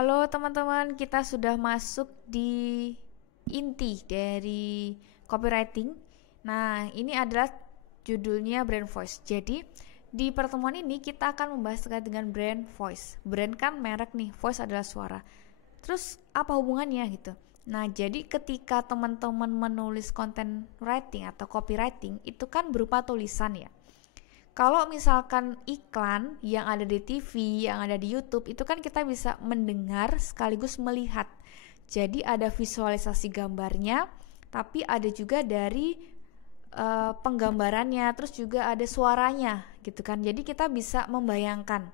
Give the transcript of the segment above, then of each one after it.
Halo teman-teman, kita sudah masuk di inti dari copywriting. Nah, ini adalah judulnya brand voice. Jadi, di pertemuan ini kita akan membahas terkait dengan brand voice. Brand kan merek nih, voice adalah suara. Terus apa hubungannya gitu? Nah, jadi ketika teman-teman menulis content writing atau copywriting, itu kan berupa tulisan ya. Kalau misalkan iklan yang ada di TV, yang ada di YouTube, itu kan kita bisa mendengar sekaligus melihat. Jadi ada visualisasi gambarnya, tapi ada juga dari penggambarannya, terus juga ada suaranya gitu kan. Jadi kita bisa membayangkan,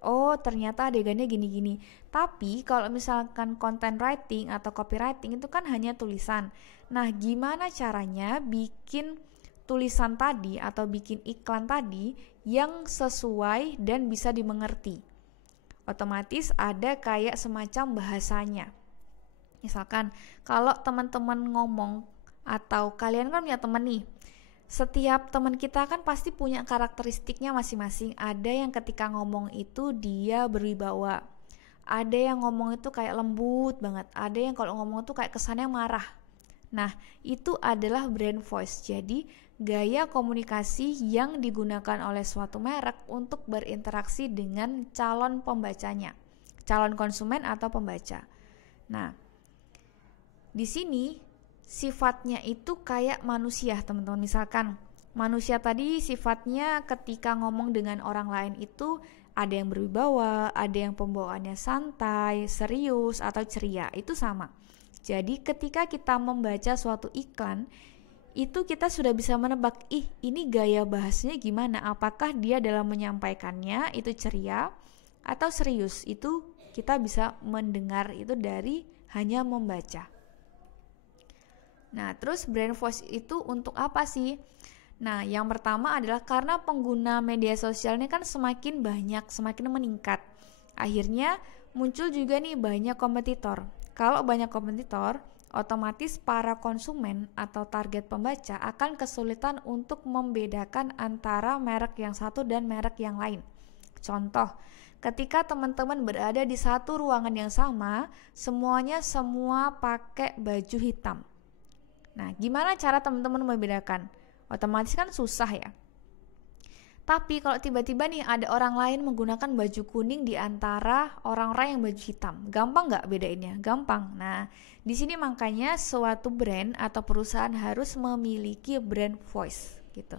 oh ternyata adegannya gini-gini. Tapi kalau misalkan content writing atau copywriting itu kan hanya tulisan. Nah, gimana caranya bikin tulisan tadi atau bikin iklan tadi yang sesuai dan bisa dimengerti? Otomatis ada kayak semacam bahasanya. Misalkan kalau teman-teman ngomong atau kalian kan punya teman nih, setiap teman kita kan pasti punya karakteristiknya masing-masing. Ada yang ketika ngomong itu dia berwibawa, ada yang ngomong itu kayak lembut banget, ada yang kalau ngomong itu kayak kesannya marah. Nah, itu adalah brand voice. Jadi, gaya komunikasi yang digunakan oleh suatu merek untuk berinteraksi dengan calon pembacanya, calon konsumen atau pembaca. Nah, di sini sifatnya itu kayak manusia, teman-teman. Misalkan manusia tadi sifatnya ketika ngomong dengan orang lain itu ada yang berwibawa, ada yang pembawaannya santai, serius, atau ceria. Itu sama. Jadi ketika kita membaca suatu iklan, itu kita sudah bisa menebak, ini gaya bahasanya gimana? Apakah dia dalam menyampaikannya itu ceria atau serius? Itu kita bisa mendengar itu dari hanya membaca. Nah, terus brand voice itu untuk apa sih? Nah, yang pertama adalah karena pengguna media sosial ini kan semakin banyak, semakin meningkat. Akhirnya muncul juga nih banyak kompetitor. Kalau banyak kompetitor, otomatis para konsumen atau target pembaca akan kesulitan untuk membedakan antara merek yang satu dan merek yang lain. Contoh, ketika teman-teman berada di satu ruangan yang sama, semua pakai baju hitam. Nah, gimana cara teman-teman membedakan? Otomatis kan susah ya. Tapi kalau tiba-tiba nih ada orang lain menggunakan baju kuning di antara orang-orang yang baju hitam, gampang nggak bedainnya? Gampang. Nah, di sini makanya suatu brand atau perusahaan harus memiliki brand voice gitu.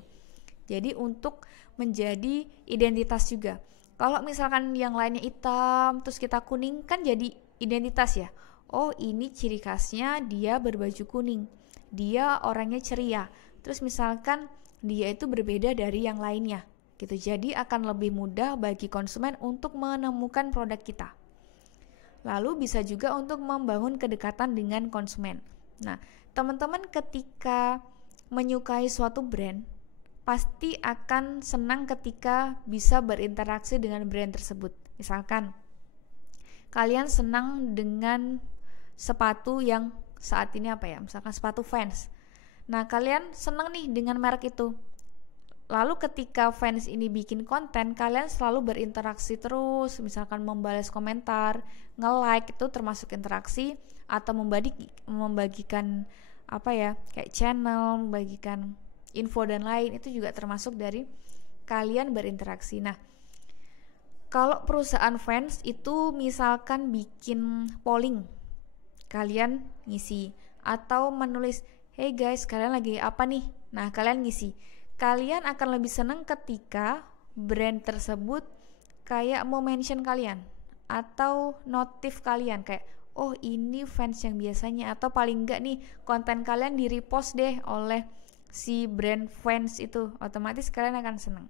Jadi untuk menjadi identitas juga. Kalau misalkan yang lainnya hitam, terus kita kuning, kan jadi identitas ya. Oh, ini ciri khasnya dia berbaju kuning. Dia orangnya ceria. Terus misalkan dia itu berbeda dari yang lainnya gitu. Jadi akan lebih mudah bagi konsumen untuk menemukan produk kita. Lalu bisa juga untuk membangun kedekatan dengan konsumen. Nah, teman-teman ketika menyukai suatu brand, pasti akan senang ketika bisa berinteraksi dengan brand tersebut. Misalkan kalian senang dengan sepatu yang saat ini misalkan sepatu Vans. Nah, kalian senang nih dengan merek itu. Lalu ketika fans ini bikin konten, kalian selalu berinteraksi terus, misalkan membalas komentar, nge-like, itu termasuk interaksi, atau membagikan kayak channel, membagikan info dan lain, itu juga termasuk dari kalian berinteraksi. Nah, kalau perusahaan fans itu misalkan bikin polling, kalian ngisi, atau menulis, hey guys, kalian lagi apa nih? Nah, kalian ngisi. Kalian akan lebih senang ketika brand tersebut kayak mau mention kalian atau notif kalian kayak, oh ini fans yang biasanya, atau paling enggak nih konten kalian di repost deh oleh si brand fans itu, otomatis kalian akan senang.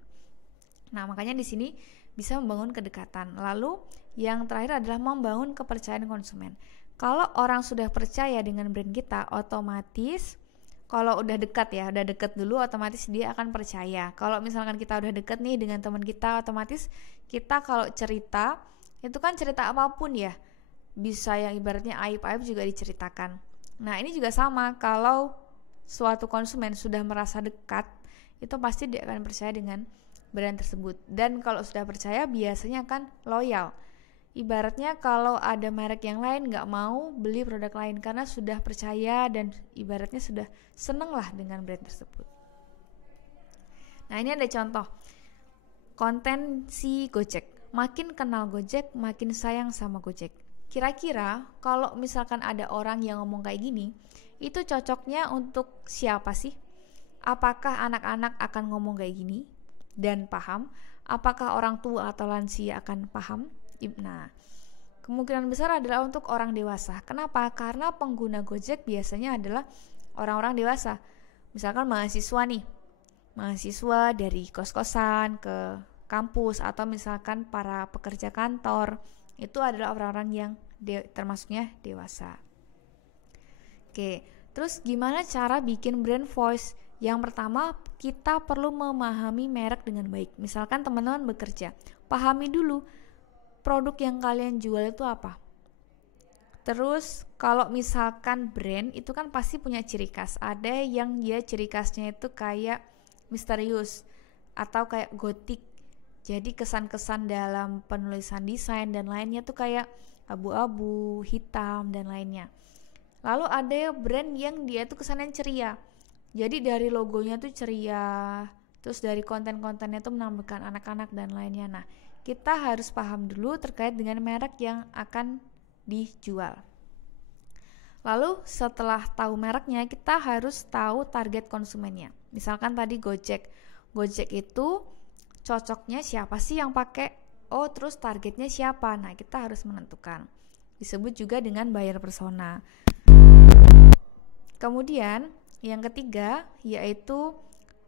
Nah, makanya di sini bisa membangun kedekatan. Lalu yang terakhir adalah membangun kepercayaan konsumen. Kalau orang sudah percaya dengan brand kita, otomatis kalau udah dekat dulu, otomatis dia akan percaya. Kalau misalkan kita udah dekat nih dengan teman kita, otomatis kita kalau cerita, itu kan cerita apapun ya, bisa yang ibaratnya aib-aib juga diceritakan. Nah, ini juga sama, kalau suatu konsumen sudah merasa dekat, itu pasti dia akan percaya dengan brand tersebut. Dan kalau sudah percaya, biasanya akan loyal. Ibaratnya kalau ada merek yang lain nggak mau beli produk lain karena sudah percaya dan ibaratnya sudah seneng lah dengan brand tersebut. Nah, ini ada contoh konten si Gojek. Makin kenal Gojek, makin sayang sama Gojek. Kira-kira kalau misalkan ada orang yang ngomong kayak gini, itu cocoknya untuk siapa sih? Apakah anak-anak akan ngomong kayak gini dan paham? Apakah orang tua atau lansia akan paham? Nah, kemungkinan besar adalah untuk orang dewasa. Kenapa? Karena pengguna Gojek biasanya adalah orang-orang dewasa. Misalkan mahasiswa nih, mahasiswa dari kos-kosan ke kampus, atau misalkan para pekerja kantor, itu adalah orang-orang yang termasuknya dewasa. Oke, terus gimana cara bikin brand voice? Yang pertama, kita perlu memahami merek dengan baik. Misalkan teman-teman bekerja, pahami dulu produk yang kalian jual itu apa. Terus kalau misalkan brand itu kan pasti punya ciri khas. Ada yang dia ciri khasnya itu kayak misterius atau kayak gotik. Jadi kesan-kesan dalam penulisan desain dan lainnya tuh kayak abu-abu, hitam dan lainnya. Lalu ada brand yang dia tuh kesannya ceria. Jadi dari logonya tuh ceria, terus dari konten-kontennya tuh menampilkan anak-anak dan lainnya. Nah, kita harus paham dulu terkait dengan merek yang akan dijual. Lalu setelah tahu mereknya, kita harus tahu target konsumennya. Misalkan tadi Gojek. Gojek itu cocoknya siapa sih yang pakai? Oh, terus targetnya siapa? Nah, kita harus menentukan. Disebut juga dengan buyer persona. Kemudian yang ketiga yaitu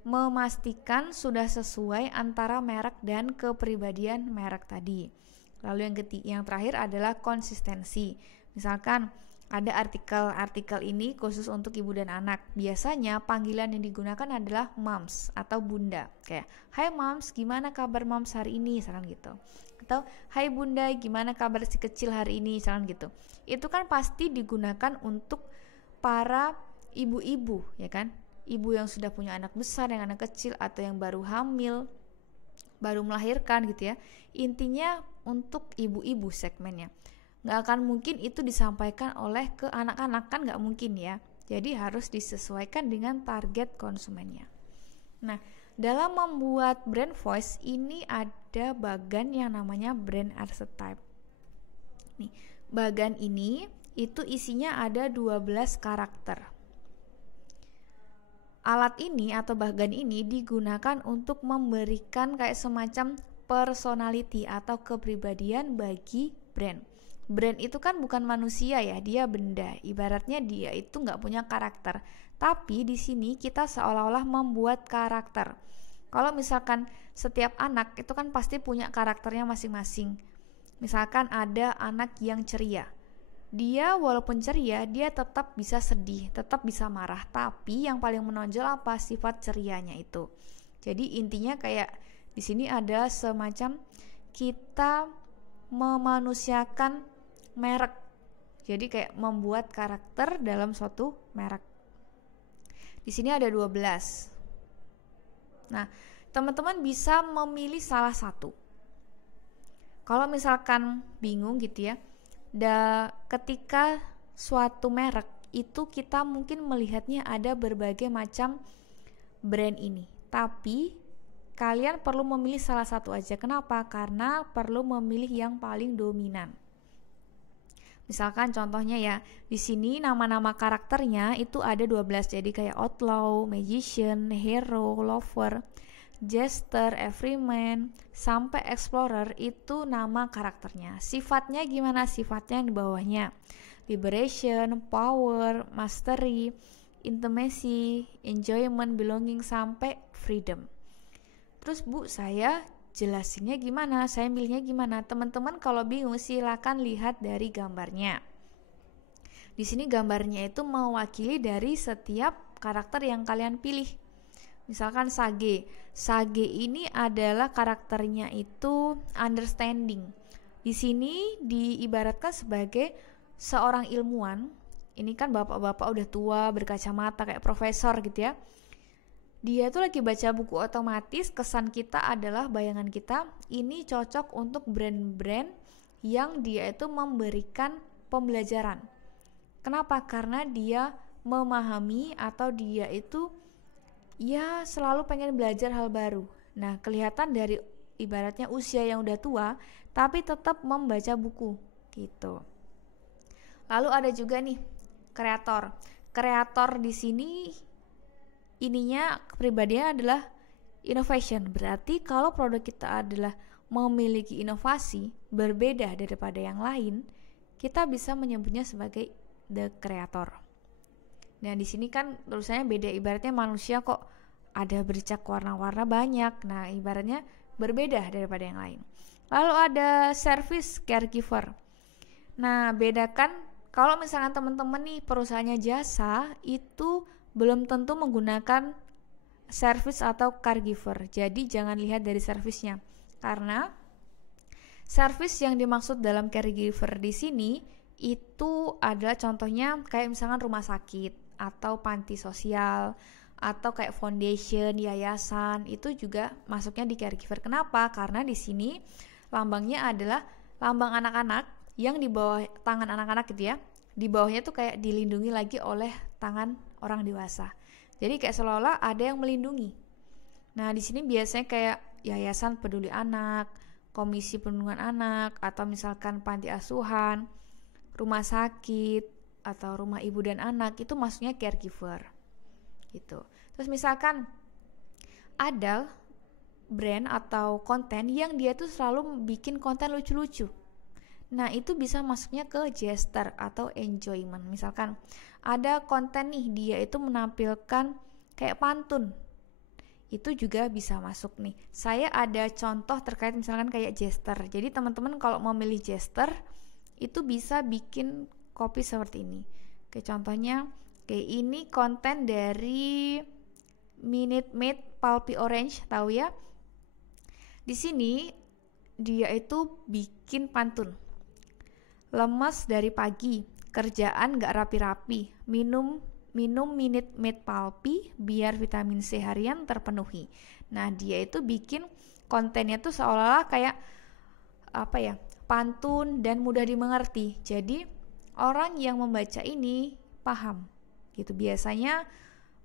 memastikan sudah sesuai antara merek dan kepribadian merek tadi. Lalu yang terakhir adalah konsistensi. Misalkan ada artikel ini khusus untuk ibu dan anak. Biasanya panggilan yang digunakan adalah moms atau bunda. Kayak, "Hai moms, gimana kabar moms hari ini?" misalkan gitu. Atau, "Hai bunda, gimana kabar si kecil hari ini?" misalkan gitu. Itu kan pasti digunakan untuk para ibu-ibu, ya kan? Ibu yang sudah punya anak besar, yang anak kecil, atau yang baru hamil, baru melahirkan gitu ya. Intinya untuk ibu-ibu segmennya. Nggak akan mungkin itu disampaikan oleh ke anak-anak, kan nggak mungkin ya. Jadi harus disesuaikan dengan target konsumennya. Nah, dalam membuat brand voice ini ada bagan yang namanya brand archetype. Nih, bagan ini itu isinya ada 12 karakter. Alat ini atau bagan ini digunakan untuk memberikan kayak semacam personality atau kepribadian bagi brand. Brand itu kan bukan manusia ya, dia benda. Ibaratnya dia itu nggak punya karakter. Tapi di sini kita seolah-olah membuat karakter. Kalau misalkan setiap anak itu kan pasti punya karakternya masing-masing. Misalkan ada anak yang ceria. Dia walaupun ceria, dia tetap bisa sedih, tetap bisa marah. Tapi yang paling menonjol apa? Sifat cerianya itu. Jadi intinya kayak di sini ada semacam kita memanusiakan merek. Jadi kayak membuat karakter dalam suatu merek. Di sini ada 12. Nah, teman-teman bisa memilih salah satu. Kalau misalkan bingung gitu ya, ketika suatu merek itu kita mungkin melihatnya ada berbagai macam brand ini, tapi kalian perlu memilih salah satu aja. Kenapa? Karena perlu memilih yang paling dominan. Misalkan contohnya ya, di sini nama-nama karakternya itu ada 12. Jadi kayak outlaw, magician, hero, lover, jester, everyman, sampai explorer itu nama karakternya. Sifatnya gimana? Sifatnya yang di bawahnya. Liberation, power, mastery, intimacy, enjoyment, belonging, sampai freedom. Terus Bu, saya jelasinnya gimana? Saya milihnya gimana? Teman-teman kalau bingung silakan lihat dari gambarnya. Di sini gambarnya itu mewakili dari setiap karakter yang kalian pilih. Misalkan Sage. Sage ini adalah karakternya itu understanding. Di sini diibaratkan sebagai seorang ilmuwan. Ini kan bapak-bapak udah tua, berkacamata kayak profesor gitu ya. Dia tuh lagi baca buku otomatis, kesan kita adalah bayangan kita ini cocok untuk brand-brand yang dia itu memberikan pembelajaran. Kenapa? Karena dia memahami atau dia itu ya selalu pengen belajar hal baru. Nah, kelihatan dari ibaratnya usia yang udah tua tapi tetap membaca buku gitu. Lalu ada juga nih kreator. Kreator di sini ininya kepribadiannya adalah innovation. Berarti kalau produk kita adalah memiliki inovasi berbeda daripada yang lain, kita bisa menyebutnya sebagai the creator. Nah, di sini kan tulisannya beda, ibaratnya manusia kok ada bercak warna-warna banyak. Nah, ibaratnya berbeda daripada yang lain. Lalu ada service caregiver. Nah, bedakan kalau misalkan teman-teman nih perusahaannya jasa, itu belum tentu menggunakan service atau caregiver. Jadi jangan lihat dari servisnya. Karena service yang dimaksud dalam caregiver di sini itu adalah contohnya kayak misalkan rumah sakit atau panti sosial atau kayak foundation, yayasan, itu juga masuknya di caregiver. Kenapa? Karena di sini lambangnya adalah lambang anak-anak yang di bawah tangan anak-anak gitu ya. Di bawahnya tuh kayak dilindungi lagi oleh tangan orang dewasa. Jadi kayak seolah-olah ada yang melindungi. Nah, di sini biasanya kayak yayasan peduli anak, komisi perlindungan anak, atau misalkan panti asuhan, rumah sakit, atau rumah ibu dan anak, itu maksudnya caregiver gitu. Terus misalkan ada brand atau konten yang dia tuh selalu bikin konten lucu-lucu. Nah, itu bisa masuknya ke gesture atau enjoyment. Misalkan ada konten nih, dia itu menampilkan kayak pantun. Itu juga bisa masuk nih. Saya ada contoh terkait misalkan kayak gesture. Jadi teman-teman kalau mau milih gesture, itu bisa bikin copy seperti ini. Kayak contohnya, kayak ini konten dari Minute Maid Pulpy Orange, tahu ya? Di sini dia itu bikin pantun. Lemes dari pagi, kerjaan gak rapi-rapi, minum Minute Maid Pulpy biar vitamin C harian terpenuhi. Nah, dia itu bikin kontennya tuh seolah-olah kayak apa ya, pantun dan mudah dimengerti. Jadi orang yang membaca ini paham gitu. Biasanya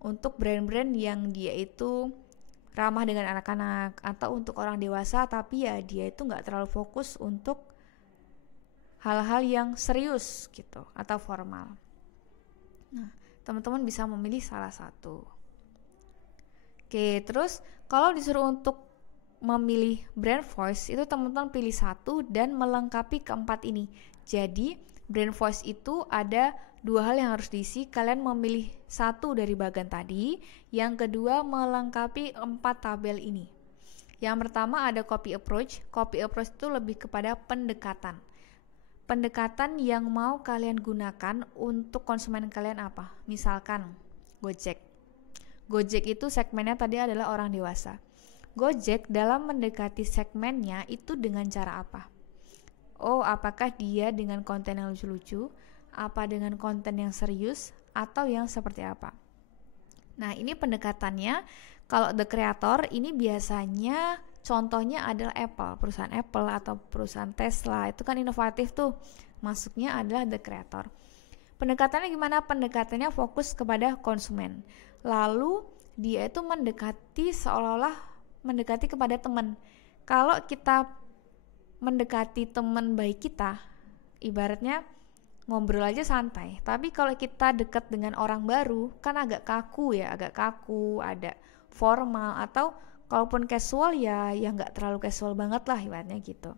untuk brand-brand yang dia itu ramah dengan anak-anak atau untuk orang dewasa, tapi ya dia itu gak terlalu fokus untuk hal-hal yang serius gitu atau formal. Nah, teman-teman bisa memilih salah satu. Oke, terus kalau disuruh untuk memilih brand voice, itu teman-teman pilih satu dan melengkapi keempat ini. Jadi brand voice itu ada dua hal yang harus diisi. Kalian memilih satu dari bagian tadi, yang kedua melengkapi 4 tabel ini. Yang pertama ada copy approach. Copy approach itu lebih kepada pendekatan yang mau kalian gunakan untuk konsumen kalian apa. Misalkan Gojek itu segmennya tadi adalah orang dewasa. Gojek dalam mendekati segmennya itu dengan cara apa? Oh, apakah dia dengan konten yang lucu-lucu, apa dengan konten yang serius, atau yang seperti apa? Nah, ini pendekatannya. Kalau the creator ini biasanya contohnya adalah Apple, perusahaan Apple atau perusahaan Tesla, itu kan inovatif tuh. Masuknya adalah the creator. Pendekatannya gimana? Pendekatannya fokus kepada konsumen. Lalu dia itu mendekati seolah-olah mendekati kepada teman. Kalau kita mendekati teman baik kita, ibaratnya ngobrol aja santai. Tapi kalau kita dekat dengan orang baru, kan agak kaku, ada formal, atau kalaupun casual ya nggak terlalu casual banget lah ibaratnya gitu.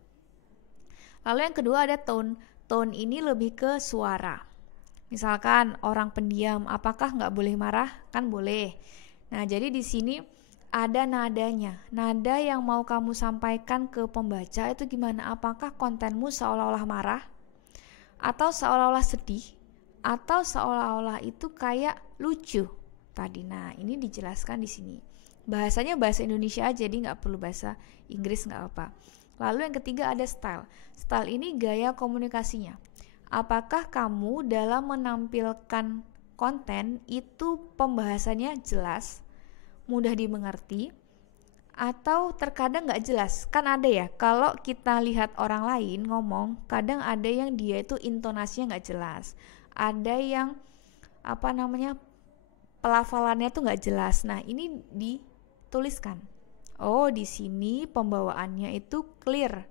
Lalu yang kedua ada tone. Tone ini lebih ke suara. Misalkan orang pendiam, apakah nggak boleh marah? Kan boleh. Nah, jadi di sini ada nadanya. Nada yang mau kamu sampaikan ke pembaca itu gimana? Apakah kontenmu seolah-olah marah? Atau seolah-olah sedih? Atau seolah-olah itu kayak lucu tadi? Nah, ini dijelaskan di sini. Bahasanya bahasa Indonesia aja, jadi nggak perlu bahasa Inggris, nggak apa. Lalu yang ketiga ada style. Style ini gaya komunikasinya. Apakah kamu dalam menampilkan konten itu pembahasannya jelas, mudah dimengerti, atau terkadang nggak jelas. Kan ada ya, kalau kita lihat orang lain ngomong, kadang ada yang dia itu intonasinya nggak jelas, ada yang pelafalannya tuh nggak jelas. Nah, ini dituliskan. Oh, di sini pembawaannya itu clear,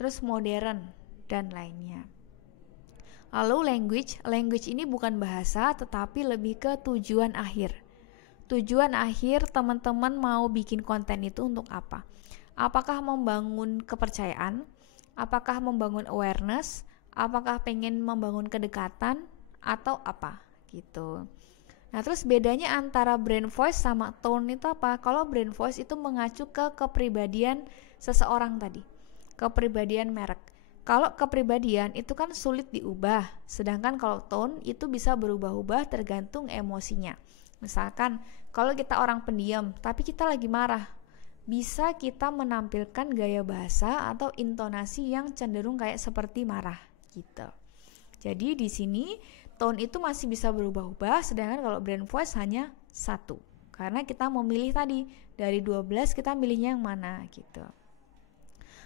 terus modern dan lainnya. Lalu language ini bukan bahasa, tetapi lebih ke tujuan akhir. Tujuan akhir teman-teman mau bikin konten itu untuk apa? Apakah membangun kepercayaan? Apakah membangun awareness? Apakah pengen membangun kedekatan? Atau apa? Gitu. Nah, terus bedanya antara brand voice sama tone itu apa? Kalau brand voice itu mengacu ke kepribadian seseorang tadi, kepribadian merek. Kalau kepribadian itu kan sulit diubah, sedangkan kalau tone itu bisa berubah-ubah tergantung emosinya. Misalkan kalau kita orang pendiam tapi kita lagi marah, bisa kita menampilkan gaya bahasa atau intonasi yang cenderung kayak seperti marah gitu. Jadi di sini tone itu masih bisa berubah-ubah, sedangkan kalau brand voice hanya satu. Karena kita memilih tadi dari 12 kita milihnya yang mana gitu.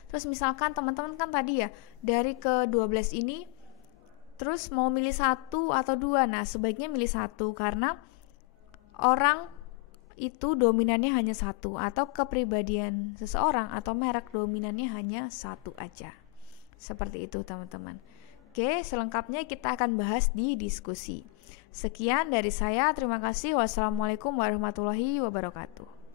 Terus misalkan teman-teman kan tadi ya, dari ke-12 ini terus mau milih satu atau dua. Nah, sebaiknya milih satu karena orang itu dominannya hanya satu, atau kepribadian seseorang atau merek dominannya hanya satu aja. Seperti itu teman-teman. Oke, selengkapnya kita akan bahas di diskusi. Sekian dari saya, terima kasih. Wassalamualaikum warahmatullahi wabarakatuh.